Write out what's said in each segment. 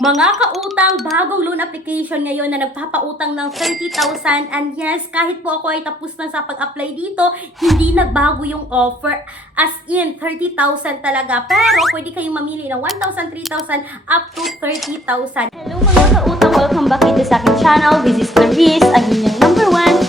Mga kautang, bagong loan application ngayon na nagpapautang ng 30,000 and yes, kahit po ako ay tapos na sa pag-apply dito, hindi nagbago yung offer as in 30,000 talaga. Pero pwede kayong mamili ng 1,000, 3,000 up to 30,000. Hello mga kautang, welcome back dito sa aking channel. This is Clarice, ang inyong number 1.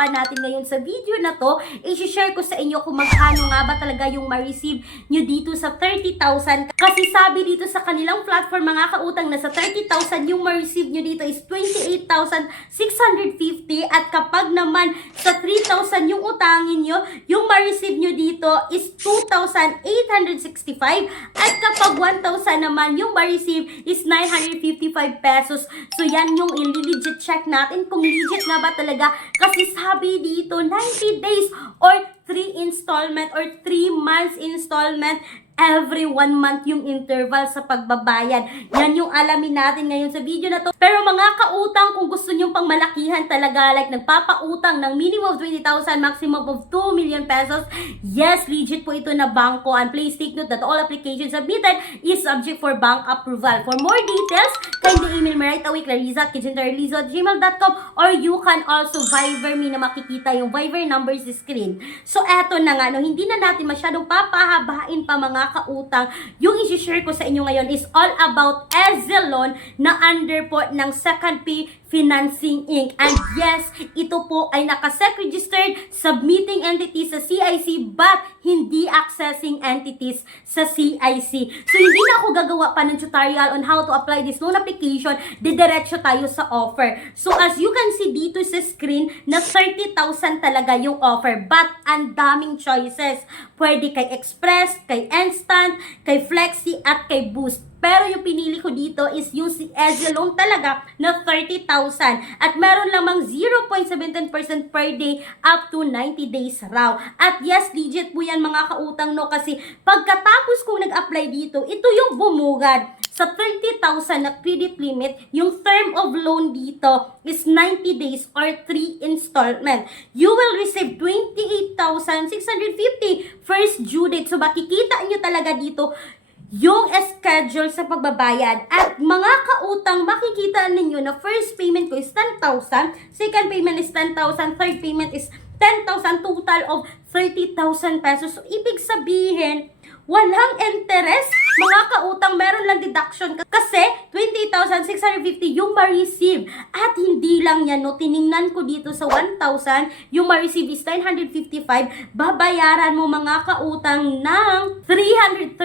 Natin ngayon sa video na to, i-share ko sa inyo kung magkano nga ba talaga yung ma-receive nyo dito sa 30,000. Kasi sabi dito sa kanilang platform mga kautang na sa 30,000 yung ma-receive nyo dito is 28,650 at kapag naman sa 3,000 yung utangin nyo, yung ma-receive nyo dito is 2,865 at kapag 1,000 naman yung ma-receive is 955 pesos. So yan yung i-legit check natin kung legit nga ba talaga kasi sabi dito 90 days or 3 installment or 3 months installment every 1 month yung interval sa pagbabayad. Yan yung alamin natin ngayon sa video na to. Pero mga kautang, kung gusto nyo pang malakihan talaga, like nagpapautang ng minimum of 20,000, maximum of 2 million pesos, yes, legit po ito na bangko. And please take note that all applications submitted is subject for bank approval. For more details, kindly email me right away, clarissa@gmail.com or you can also Viber me na makikita yung Viber number sa screen. So eto na nga, no, hindi na natin masyadong papahabain pa mga kautang. Yung i-share ko sa inyo ngayon is all about Ezelon na under po ng Second P Financing Inc. And yes, ito po ay nakasec registered submitting entities sa CIC but hindi accessing entities sa CIC. So hindi na ako gagawa pa ng tutorial on how to apply this loan application. Didiretso tayo sa offer. So as you can see dito sa screen na 30,000 talaga yung offer but ang daming choices. Pwede kay Express, kay Instant, kay Flexi at kay Boost. Pero yung pinili ko dito is yung si Ezelon talaga na 30,000 at meron lamang 0.17% per day up to 90 days raw. At yes, legit po yan mga kautang, no, kasi pagkatapos kong nag-apply dito, ito yung bumugad. Sa 30,000 na credit limit, yung term of loan dito is 90 days or 3 installment. You will receive 28,650 first due date. So makikita nyo talaga dito yung schedule sa pagbabayad. At mga kautang, makikita ninyo na first payment ko is 10,000, second payment is 10,000, third payment is 10,000, total of 30,000 pesos. So, ibig sabihin, walang interest. Mga kautang, meron lang deduction kasi 20,650 yung ma-receive. At hindi lang yan, no, tiningnan ko dito sa 1,000, yung ma-receive is 955, babayaran mo mga kautang ng 333,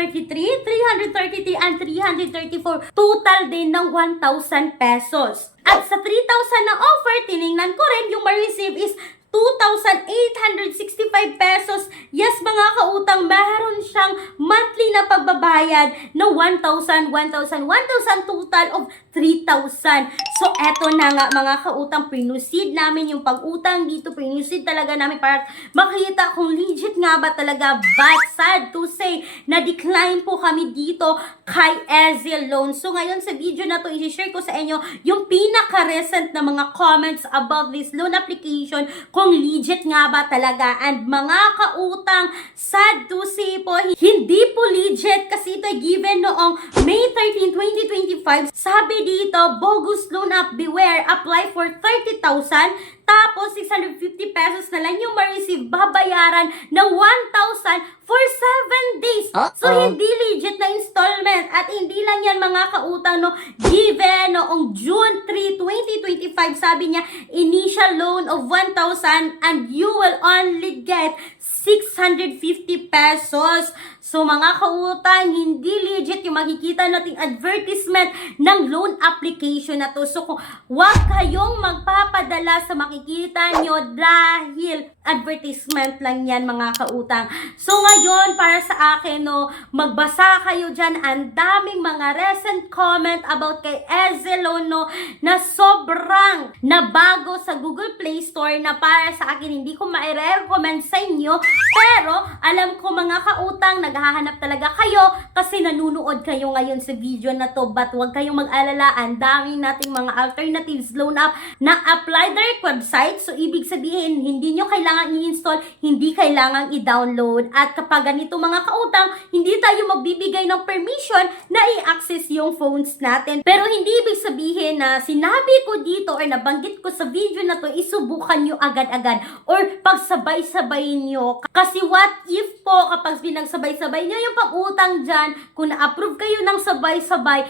and 334. Total din ng 1,000 pesos. At sa 3,000 na offer, tiningnan ko rin, yung ma-receive is 2,865 pesos. Yes, mga kautang, meron siyang monthly na pagbabayad na 1,000, 1,000, 1,000, total of 3,000. So, eto na nga mga kautang, pinusid namin yung pag-utang dito. Pinusid talaga namin para makita kung legit nga ba talaga. But sad to say, na-decline po kami dito kay Ezelon. So, ngayon sa video na to, i-share ko sa inyo yung pinaka-recent na mga comments about this loan application, kung legit nga ba talaga. And mga kautang, sad to say po, hindi po legit kasi ito ay given noong May 13, 2025. Sabi dito, bogus loan app, beware, apply for 30,000, tapos 650 pesos na lang yung ma-receive, babayaran ng 1,000 for 7 days. So, hindi legit na installment. At hindi lang yan mga kautang, no, given noong June 3, 2025, sabi niya, initial loan of 1,000 and you will only get 650 pesos. So mga kautang, hindi legit yung makikita nating advertisement ng loan application na to. So huwag kayong magpapadala sa makikita nyo dahil advertisement lang yan mga kautang. So ngayon, para sa akin, no, magbasa kayo dyan. Ang daming mga recent comment about kay Ezelon, no, na sobrang nabago sa Google Play Store na para sa akin hindi ko ma-recommend sa inyo. Pero alam ko mga kautang, naghahanap talaga kayo kasi nanunood kayo ngayon sa video na to. But huwag kayong mag-alala, ang daming nating mga alternatives loan app na apply direct website website. So, ibig sabihin, hindi nyo kailangan i-install, hindi kailangan i-download. At kapag ganito mga kautang, hindi tayo magbibigay ng permission na i-access yung phones natin. Pero hindi ibig sabihin na sinabi ko dito or nabanggit ko sa video na to, isubukan nyo agad-agad or pagsabay-sabayin nyo. Kasi what if po kapag pinagsabay-sabay nyo yung pag-utang dyan, kung na-approve kayo ng sabay-sabay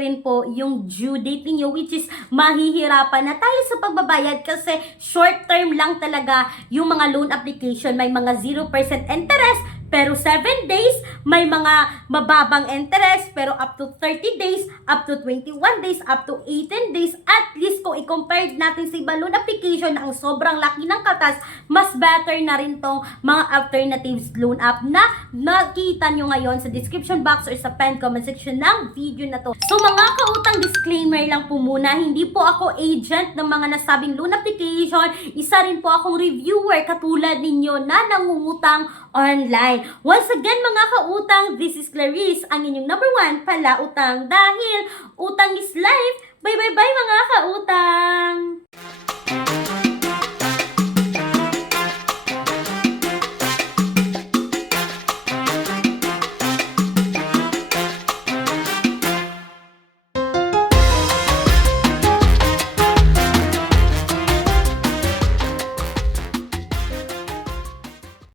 rin po yung due date niyo, which is mahihirapan na tayo sa pagbabayad kasi short term lang talaga yung mga loan application. May mga 0% interest, pero 7 days, may mga mababang interest, pero up to 30 days, up to 21 days, up to 18 days. At least kung i-compare natin sa iba loan application na ang sobrang laki ng katas, mas better na rin tong mga alternatives loan app na nakita nyo ngayon sa description box or sa pinned comment section ng video na to. So mga kautang, disclaimer lang po muna, hindi po ako agent ng mga nasabing loan application. Isa rin po akong reviewer katulad ninyo na nangungutang online. Once again mga kautang, this is Clarice, ang inyong number 1 palautang dahil utang is life. Bye bye bye mga kautang!